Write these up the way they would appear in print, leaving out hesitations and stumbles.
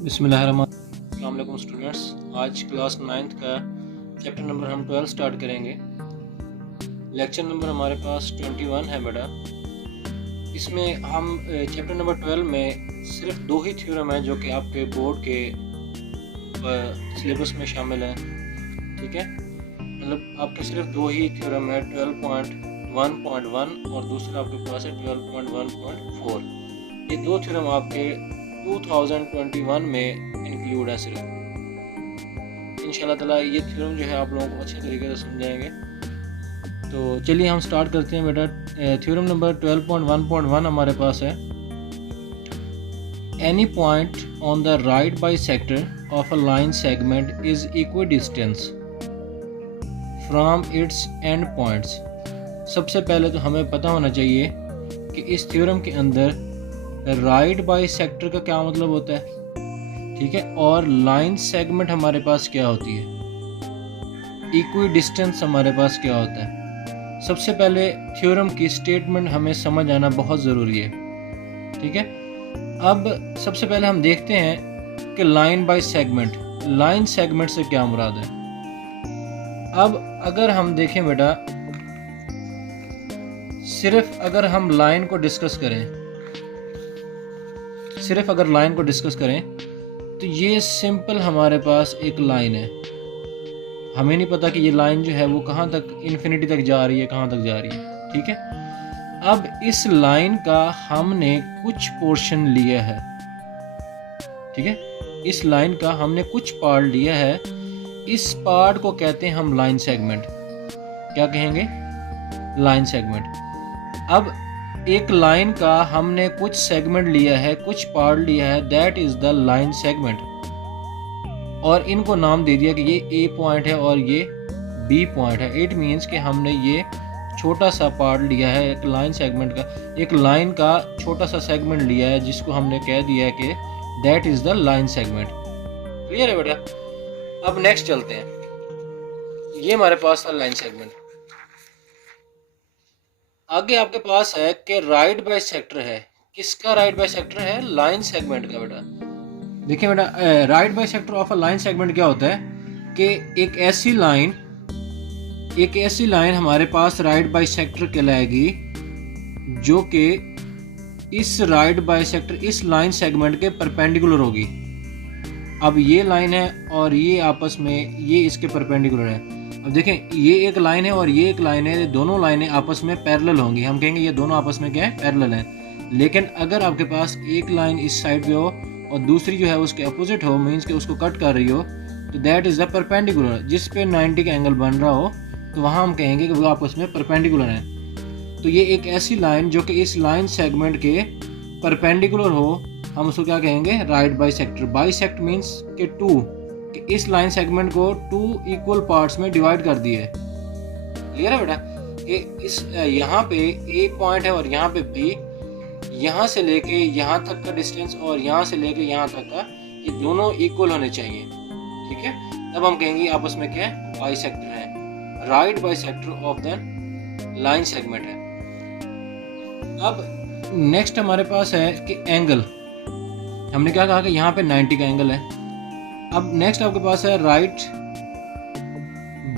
बिस्मिल्लाहिर्रहमानिर्रहीम स्टूडेंट्स, आज class 9th का चैप्टर नंबर हम 12 स्टार्ट करेंगे। लेक्चर नंबर हमारे पास 21 है बेटा। इसमें हम चैप्टर नंबर 12 में सिर्फ दो ही थ्योरम हैं जो कि आपके बोर्ड के सिलेबस में शामिल हैं। ठीक है, मतलब आपके सिर्फ दो ही थ्योरम है, 12.1.1 और दूसरा आपके पास है 12.1.4। ये दो थ्योरम आपके 2021 में इंक्लूड है सिर्फ। इंशाल्लाह ताला ये थ्योरम जो है आप लोगों को अच्छे तरीके से समझाएंगे। तो चलिए हम स्टार्ट करते हैं बेटा। थ्योरम नंबर 12.1.1 हमारे पास है, any point on the right bisector of a line segment is equidistance from its and points. सबसे पहले तो हमें पता होना चाहिए कि इस थ्योरम के अंदर राइट बाइसेक्टर का क्या मतलब होता है, ठीक है, और लाइन सेगमेंट हमारे पास क्या होती है, इक्विडिस्टेंस हमारे पास क्या होता है। सबसे पहले थ्योरम की स्टेटमेंट हमें समझ आना बहुत ज़रूरी है। ठीक है, अब सबसे पहले हम देखते हैं कि line by segment, line segment से क्या मुराद है। अब अगर हम देखें बेटा, सिर्फ अगर हम लाइन को डिस्कस करें, सिर्फ अगर लाइन को डिस्कस करें तो ये सिंपल हमारे पास एक लाइन है। हमें नहीं पता कि ये लाइन जो है वो कहाँ तक इन्फिनिटी तक जा रही है, कहाँ तक जा रही है। ठीक है, अब इस लाइन का हमने कुछ पोर्शन लिया है। ठीक है, इस लाइन का हमने कुछ पार्ट लिया है, इस पार्ट को कहते हैं हम लाइन सेगमेंट। क्या कहेंगे? Line segment. अब एक लाइन का हमने कुछ सेगमेंट लिया है, कुछ पार्ट लिया है, that is the line segment, और इनको नाम दे दिया कि ये ए पॉइंट है और ये बी पॉइंट है। इट मीन्स कि हमने ये छोटा सा पार्ट लिया है एक लाइन सेगमेंट का, एक लाइन का छोटा सा सेगमेंट लिया है जिसको हमने कह दिया है कि that is the line segment. Clear है बेटा? अब नेक्स्ट चलते हैं। ये हमारे पास था लाइन सेगमेंट। आगे आपके पास है कि राइट बाइसेक्टर है। किसका राइट बाइसेक्टर है? लाइन सेगमेंट का बेटा। देखिए बेटा, right bisector of a line segment क्या होता है कि एक ऐसी लाइन हमारे पास राइट बाइसेक्टर कहलाएगी जो कि इस राइट बाइसेक्टर, इस लाइन सेगमेंट के परपेंडिकुलर होगी। अब ये लाइन है और ये आपस में ये इसके परपेंडिकुलर है। अब देखें, ये एक लाइन है और ये एक लाइन है, दोनों लाइनें आपस में पैरेलल होंगी। हम कहेंगे ये दोनों आपस में क्या है? पैरेलल है। लेकिन अगर आपके पास एक लाइन इस साइड पे हो और दूसरी जो है उसके अपोजिट हो, मीन्स कि उसको कट कर रही हो, तो दैट इज द परपेंडिकुलर। जिस पे 90 का एंगल बन रहा हो तो वहाँ हम कहेंगे कि वो आपस में परपेंडिकुलर है। तो ये एक ऐसी लाइन जो कि इस लाइन सेगमेंट के परपेंडिकुलर हो, हम उसको क्या कहेंगे? Right bisector. बाइसेक्ट मीन्स कि टू, कि इस लाइन सेगमेंट को टू इक्वल पार्ट्स में डिवाइड कर दिए। क्लियर है बेटा? कि इस यहाँ पे ए पॉइंट है और यहाँ पे बी, यहाँ से लेके यहाँ तक का डिस्टेंस और यहाँ से लेके यहाँ तक का, ये दोनों इक्वल होने चाहिए। ठीक है, तब हम कहेंगे आपस में क्या है? बाइसेक्टर है, right bisector of the line segment है। अब नेक्स्ट हमारे पास है कि एंगल। हमने क्या कहा कि यहाँ पे 90 का एंगल है। अब नेक्स्ट आपके पास है right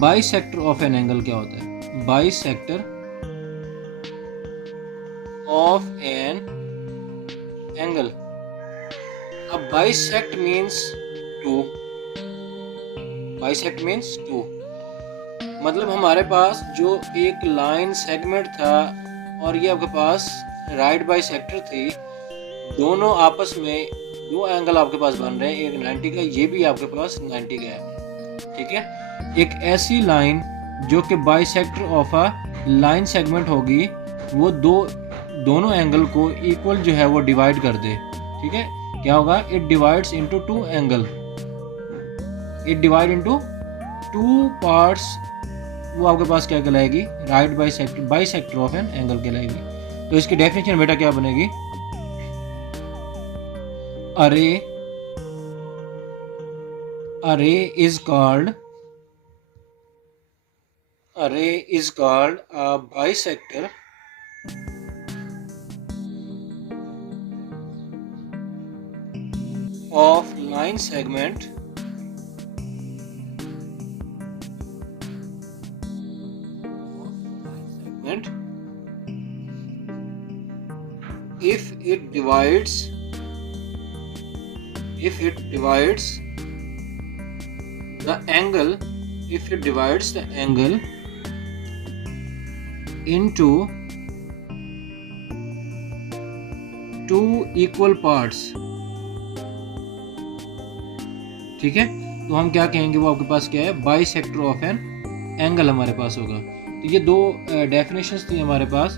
bisector of an angle. क्या होता है? Bisector of an angle. अब bisect means two, bisect means two, मतलब हमारे पास जो एक लाइन सेगमेंट था और ये आपके पास राइट बाइसेक्टर थी, दोनों आपस में दो एंगल आपके पास बन रहे हैं, एक 90 का, ये भी आपके पास 90 का है। ठीक है, एक ऐसी लाइन जो कि bisector of a line segment होगी, वो दोनों एंगल को इक्वल जो है वो डिवाइड कर दे। ठीक है, क्या होगा? It divides into two angle, it divide into two parts. वो आपके पास क्या कहलाएगी? Right bisector, bisector of an angle कहलाएगी। तो इसकी डेफिनेशन बेटा क्या बनेगी? array is called a bisector of line segment if it divides the angle into two equal parts। ठीक है, तो हम क्या कहेंगे, वो आपके पास क्या है, बाइसेक्टर ऑफ एन एंगल हमारे पास होगा। तो ये दो डेफिनेशंस थी हमारे पास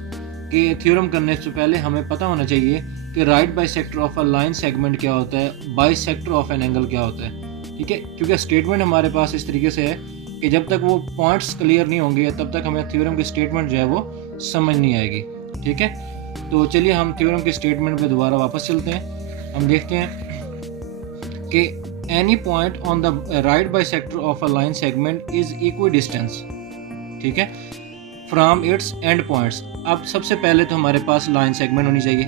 कि थ्योरम करने से पहले हमें पता होना चाहिए कि right bisector of a line segment क्या होता है, बाइसेक्टर ऑफ एन एंगल क्या होता है। ठीक है, क्योंकि स्टेटमेंट हमारे पास इस तरीके से है कि जब तक वो पॉइंट्स क्लियर नहीं होंगे तब तक हमें थ्योरम की स्टेटमेंट जो है वो समझ नहीं आएगी। ठीक है, तो चलिए हम थ्योरम के स्टेटमेंट पे दोबारा वापस चलते हैं। हम देखते हैं कि any point on the right bisector of a line segment is equidistance, ठीक है, फ्रॉम इट्स एंड पॉइंट्स। अब सबसे पहले तो हमारे पास लाइन सेगमेंट होनी चाहिए।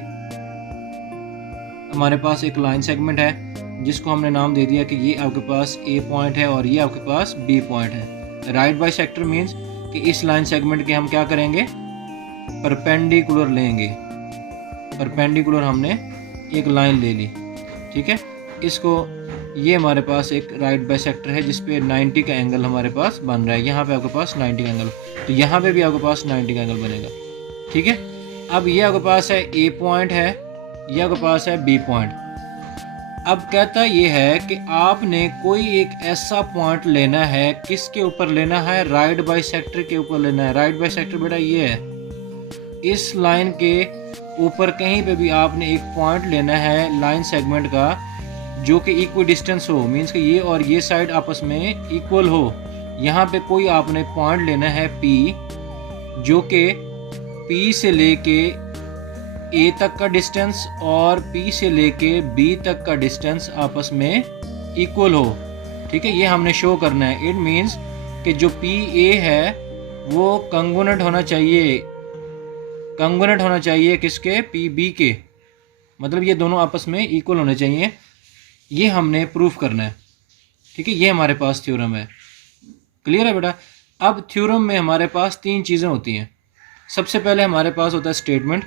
हमारे पास एक लाइन सेगमेंट है जिसको हमने नाम दे दिया कि ये आपके पास ए पॉइंट है और ये आपके पास बी पॉइंट है। राइट बाइसेक्टर मीन्स कि इस लाइन सेगमेंट के हम क्या करेंगे, परपेंडिकुलर लेंगे। परपेंडिकुलर हमने एक लाइन ले ली। ठीक है, इसको ये हमारे पास एक राइट बाइसेक्टर है जिसपे 90 का एंगल हमारे पास बन रहा है। यहाँ पे आपके पास 90 का एंगल, तो यहाँ पे भी आपके पास 90 का एंगल बनेगा। ठीक है, अब ये आपके पास है ए पॉइंट है, ये आपके पास है बी पॉइंट। अब कहता ये है कि आपने कोई एक ऐसा पॉइंट लेना है, किसके ऊपर लेना है, राइट बाइसेक्टर के ऊपर लेना है। राइट बाइसेक्टर बेटा ये है, इस लाइन के ऊपर कहीं पे भी आपने एक पॉइंट लेना है लाइन सेगमेंट का जो कि इक्वी डिस्टेंस हो, मीन्स कि ये और ये साइड आपस में इक्वल हो। यहाँ पे कोई आपने पॉइंट लेना है P, जो कि P से लेके A तक का डिस्टेंस और P से लेके B तक का डिस्टेंस आपस में इक्वल हो। ठीक है, ये हमने शो करना है। इट मीन्स कि जो PA है वो कंगोनेंट होना चाहिए, कंगोनेंट होना चाहिए किसके, PB के, मतलब ये दोनों आपस में इक्वल होने चाहिए। ये हमने प्रूफ करना है। ठीक है, ये हमारे पास थ्योरम है। क्लियर है बेटा। अब थ्योरम में हमारे पास तीन चीज़ें होती हैं। सबसे पहले हमारे पास होता है स्टेटमेंट।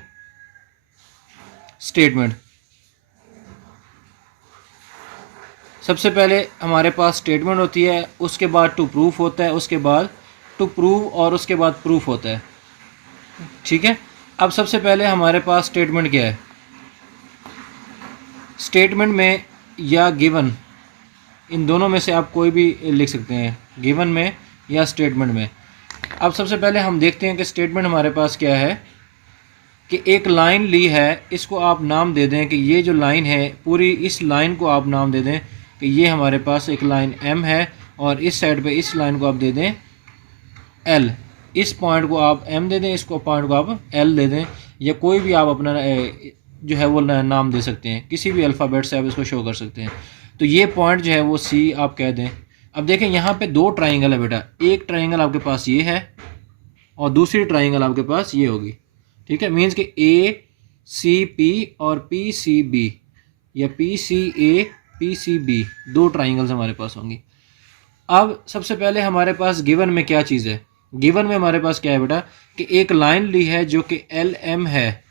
सबसे पहले हमारे पास स्टेटमेंट होती है, उसके बाद टू प्रूफ होता है, उसके बाद टू प्रूव और उसके बाद प्रूफ होता है। ठीक है, अब सबसे पहले हमारे पास स्टेटमेंट क्या है। स्टेटमेंट में या गिवन, इन दोनों में से आप कोई भी लिख सकते हैं, गिवन में या स्टेटमेंट में। अब सबसे पहले हम देखते हैं कि स्टेटमेंट हमारे पास क्या है कि एक लाइन ली है, इसको आप नाम दे दें कि ये जो लाइन है पूरी, इस लाइन को आप नाम दे दें कि ये हमारे पास एक लाइन M है और इस साइड पे इस लाइन को आप दे दें L। इस पॉइंट को आप M दे दें, इसको पॉइंट को आप L दे दें, या कोई भी आप अपना जो है वो नाम दे सकते हैं, किसी भी अल्फ़ाबेट से आप इसको शो कर सकते हैं। तो ये पॉइंट जो है वो C आप कह दें। अब देखें यहाँ पे दो ट्राइंगल है बेटा, एक ट्राइंगल आपके पास ये है और दूसरी ट्राइंगल आपके पास ये होगी। ठीक है, मीन्स कि ACP और PCB या PCA PCB दो ट्राइंगल्स हमारे पास होंगी। अब सबसे पहले हमारे पास गिवन में क्या चीज़ है। गिवन में हमारे पास क्या है बेटा कि एक लाइन ली है जो कि LM है।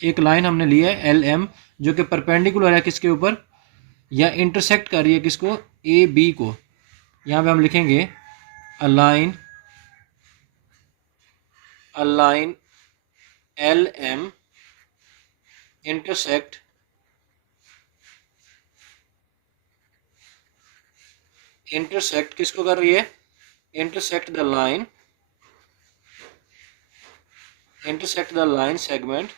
एक लाइन हमने ली है LM जो कि परपेंडिकुलर है किसके ऊपर, या इंटरसेक्ट कर रही है किसको, AB को। यहाँ पे हम लिखेंगे अ लाइन LM इंटरसेक्ट किसको कर रही है, intersect the line segment,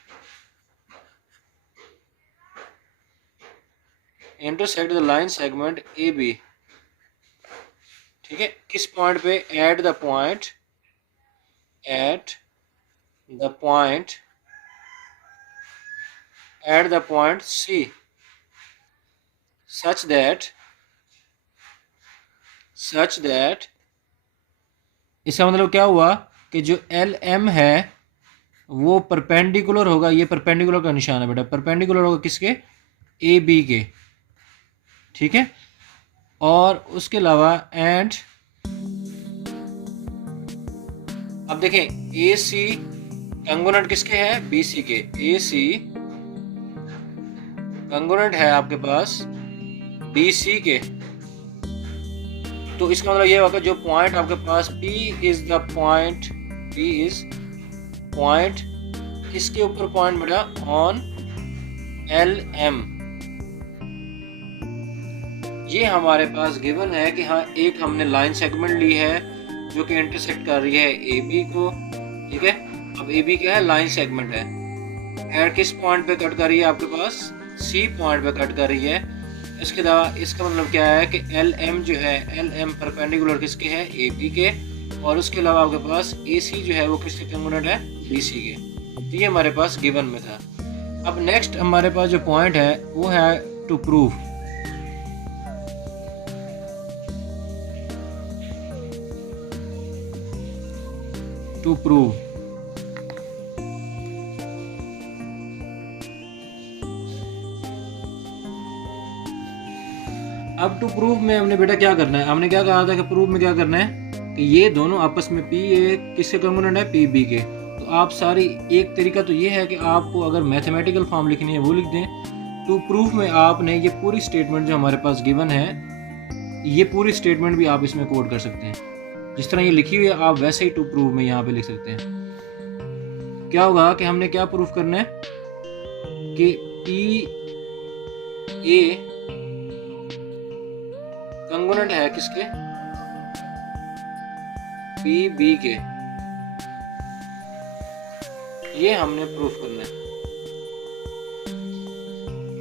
intersect the line segment AB। ठीक है, किस पॉइंट पे, at the point C, such that इसका मतलब क्या हुआ कि जो LM है वो परपेंडिकुलर होगा, ये परपेंडिकुलर का निशान है बेटा, परपेंडिकुलर होगा किसके, AB के। ठीक है। और उसके अलावा एंड अब देखें ए सी कंगोनेंट किसके हैं, बी सी के। ए सी कंगोनेंट है आपके पास बी सी के, तो इसका मतलब ये होगा जो पॉइंट आपके पास P is the point, P is point किसके ऊपर पॉइंट बेटा, ऑन एल एम। ये हमारे पास गिवन है कि हाँ एक हमने लाइन सेगमेंट ली है जो कि इंटरसेक्ट कर रही है ए बी को, ठीक है। अब ए बी क्या है, लाइन सेगमेंट है, एंड किस पॉइंट पे कट कर रही है आपके पास, सी पॉइंट पे कट कर रही है। इसके अलावा इसका मतलब क्या है कि एल एम जो है, एल एम परपेंडिकुलर किसके है, ए बी के, और उसके अलावा आपके पास ए सी जो है वो किसके कंपोनेंट है, बी सी के। तो ये हमारे पास गिवन में था। अब नेक्स्ट हमारे पास जो पॉइंट है वो है टू प्रूव। टू प्रूव अब टू प्रूव में हमने बेटा क्या करना है, हमने क्या कहा था कि प्रूव में क्या करना है कि ये दोनों आपस में पी ए किसके कंपोनेंट है, पी बी के। तो आप सारी एक तरीका तो ये है कि आपको अगर मैथमेटिकल फॉर्म लिखनी है वो लिख दें। टू प्रूव में आपने ये पूरी स्टेटमेंट जो हमारे पास गिवन है, ये पूरी स्टेटमेंट भी आप इसमें कोड कर सकते हैं। जिस तरह ये लिखी हुई है आप वैसे ही टू प्रूव में यहाँ पे लिख सकते हैं। क्या होगा कि हमने क्या प्रूफ करना है कि पी ए कंपोनेंट है किसके, पी बी के, ये हमने प्रूफ करना है,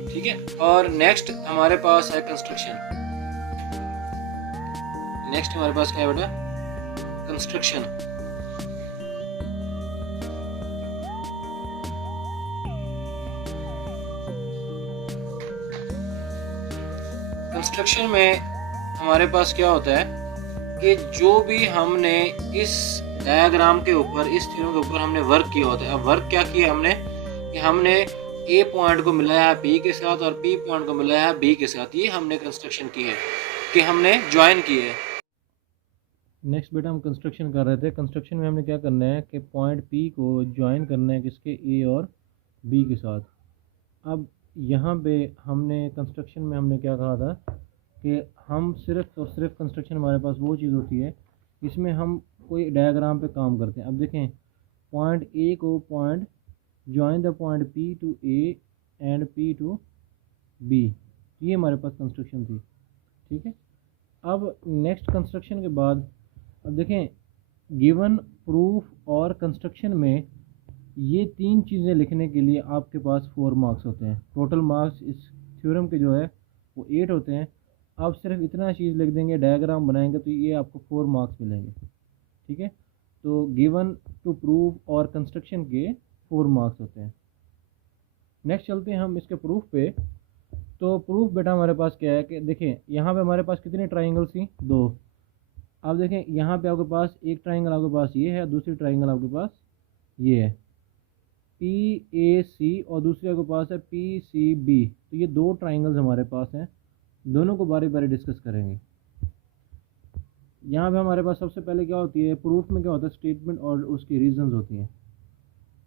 ठीक है। और नेक्स्ट हमारे पास है कंस्ट्रक्शन। नेक्स्ट हमारे पास क्या है बेटा, कंस्ट्रक्शन। कंस्ट्रक्शन में हमारे पास क्या होता है कि जो भी हमने इस डायग्राम के ऊपर, इस थ्योरम के ऊपर हमने वर्क किया होता है। अब वर्क क्या किया हमने कि हमने ए पॉइंट को मिलाया है बी के साथ और पी पॉइंट को मिलाया है बी के साथ। ये हमने कंस्ट्रक्शन की है कि हमने ज्वाइन की है। नेक्स्ट बेटा हम कंस्ट्रक्शन कर रहे थे। कंस्ट्रक्शन में हमने क्या करना है कि पॉइंट पी को ज्वाइन करना है किसके, ए और बी के साथ। अब यहाँ पे हमने कंस्ट्रक्शन में हमने क्या कहा था कि हम सिर्फ और सिर्फ कंस्ट्रक्शन हमारे पास वो चीज़ होती है इसमें हम कोई डायग्राम पे काम करते हैं। अब देखें पॉइंट ए को point join the point P to A and P to B, ये हमारे पास कंस्ट्रक्शन थी, ठीक है। अब नेक्स्ट कंस्ट्रक्शन के बाद अब देखें गिवन, प्रूफ और कंस्ट्रक्शन में ये तीन चीज़ें लिखने के लिए आपके पास 4 मार्क्स होते हैं। टोटल मार्क्स इस थ्योरम के जो है वो 8 होते हैं। आप सिर्फ इतना चीज़ लिख देंगे, डायग्राम बनाएंगे तो ये आपको 4 मार्क्स मिलेंगे, ठीक है। तो गिवन, टू प्रूव और कंस्ट्रक्शन के 4 मार्क्स होते हैं। नेक्स्ट चलते हैं हम इसके प्रूफ पे। तो प्रूफ बेटा हमारे पास क्या है कि देखें यहाँ पे हमारे पास कितनी ट्राइंगल थी, 2। अब देखें यहाँ पे आपके पास एक ट्राइंगल आपके पास ये है, दूसरी ट्राइंगल आपके पास ये है पी ए सी, और दूसरी आपके पास है पी सी बी। तो ये 2 ट्राइंगल्स हमारे पास हैं, दोनों को बारी बारी डिस्कस करेंगे। यहाँ पे हमारे पास सबसे पहले क्या होती है, प्रूफ में क्या होता है, स्टेटमेंट और उसकी रीजंस होती हैं।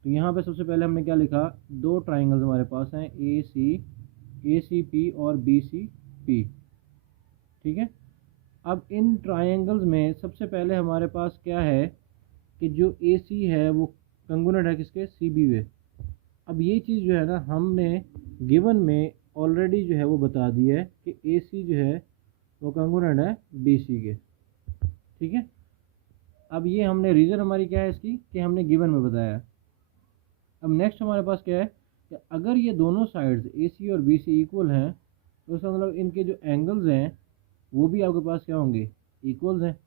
तो यहाँ पे सबसे पहले हमने क्या लिखा, 2 ट्राइंगल्स हमारे पास हैं ए सी पी और बी सी पी, ठीक है। अब इन ट्राइंगल्स में सबसे पहले हमारे पास क्या है कि जो ए सी है वो कंगुनेंट है किसके, सी बी वे। अब ये चीज़ जो है ना हमने गिवन में ऑलरेडी जो है वो बता दी है कि ए सी जो है वो कंगुनेंट है बी सी के, ठीक है। अब ये हमने रीज़न हमारी क्या है इसकी कि हमने गिवन में बताया। अब नेक्स्ट हमारे पास क्या है कि अगर ये दोनों साइड्स ए सी और बी सी इक्वल हैं तो इसका मतलब इनके जो एंगल्स हैं वो भी आपके पास क्या होंगे, इक्वल्स हैं।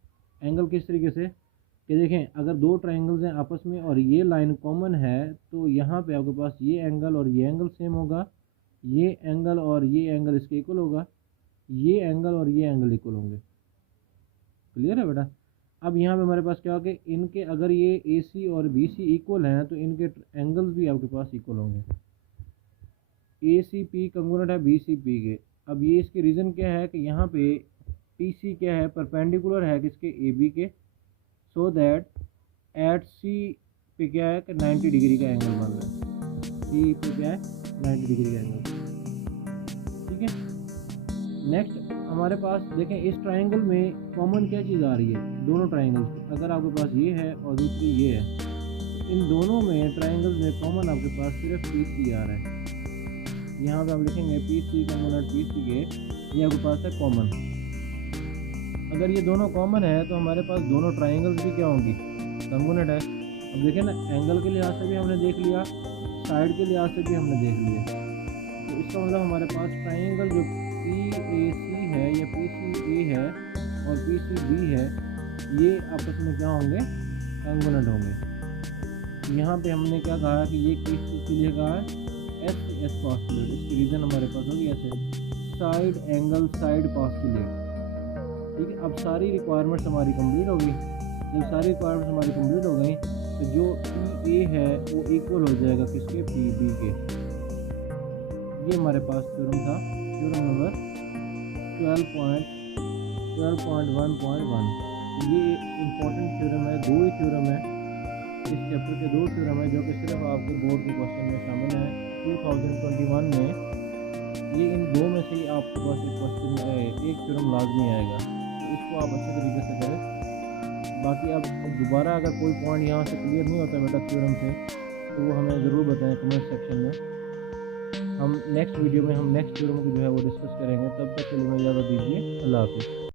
एंगल किस तरीके से कि देखें अगर 2 ट्राइंगल्स हैं आपस में और ये लाइन कॉमन है तो यहाँ पे आपके पास ये एंगल और ये एंगल सेम होगा, ये एंगल और ये एंगल इसके इक्वल होगा, ये एंगल और ये एंगल इक्वल होंगे। क्लियर है बेटा। अब यहाँ पे हमारे पास क्या होगा कि इनके अगर ये ए सी और बी सी इक्वल हैं तो इनके एंगल्स भी आपके पास इक्वल होंगे। ए सी पी कंगुनेंट है बी सी पी के, अब ये इसके रीज़न क्या है कि यहाँ पे पी सी क्या है, परपेंडिकुलर है किसके, ए बी के, सो दैट एट सी पे क्या है कि 90 डिग्री का एंगल बन रहा है, सी पे क्या है 90 डिग्री का एंगल। ठीक है, नेक्स्ट हमारे पास देखें इस ट्राइंगल में कॉमन क्या चीज़ आ रही है, दोनों ट्राइंगल्स, अगर आपके पास ये है और दूसरी ये है, इन दोनों में ट्राइंगल्स में कॉमन आपके पास सिर्फ पी सी आ रहा है। यहाँ पे हम लिखेंगे P C component P C के, ये आपके पास है कॉमन। अगर ये दोनों कॉमन है तो हमारे पास दोनों ट्राइंगल्स भी क्या होंगी, कॉम्पोनेंट है। अब देखें ना, एंगल के लिहाज से भी हमने देख लिया, साइड के लिहाज से भी हमने देख लिया, तो इसका मतलब हमारे पास ट्राइंगल जो पी ए सी है या पी सी ए है और पी सी बी है, ये आपस में क्या होंगे, कॉम्पोनेंट होंगे। यहाँ पे हमने क्या कहा कि ये किस चीज़ के लिए कहा है, एस एस पॉस्टुलेट। इसकी रीज़न हमारे पास होगी ऐसे, साइड एंगल साइड पॉस्टुलेट। ठीक है, अब सारी रिक्वायरमेंट्स हमारी कंप्लीट होगी। जब सारी रिक्वायरमेंट्स हमारी कंप्लीट हो गई तो जो पी ए है वो इक्वल हो जाएगा किसके, पी बी के। ये हमारे पास थ्योरम था, थ्योरम नंबर 12.1.1। ये इम्पोर्टेंट थ्योरम है, दो ही थ्योरम है इस चैप्टर के, दो थ्योरम है जो कि सिर्फ आपके बोर्ड के क्वेश्चन में शामिल है 2021 में। ये इन दो में से ही आपके पास एक क्वेश्चन एक थ्योरम लाजमी आएगा, तो इसको आप अच्छे तरीके से करें। बाकी अब दोबारा अगर कोई पॉइंट यहाँ से क्लियर नहीं होता बेटा थ्योरम से, तो वो हमें ज़रूर बताएं कमेंट सेक्शन में। हम नेक्स्ट वीडियो में हम नेक्स्ट थ्योरम को जो है वो डिस्कस करेंगे। तब तक के लिए मुझे इजाज़त दीजिए, अल्लाह हाफिज़।